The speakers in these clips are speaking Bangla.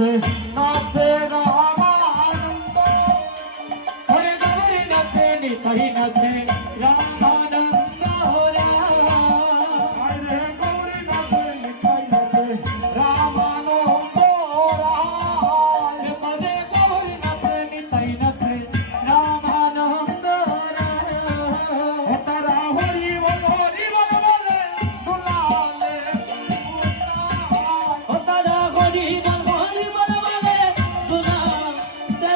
নাচে নাচে রামা আনন্দ। নাচে নাচে রামা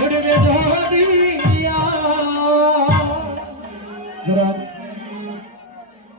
விடுவே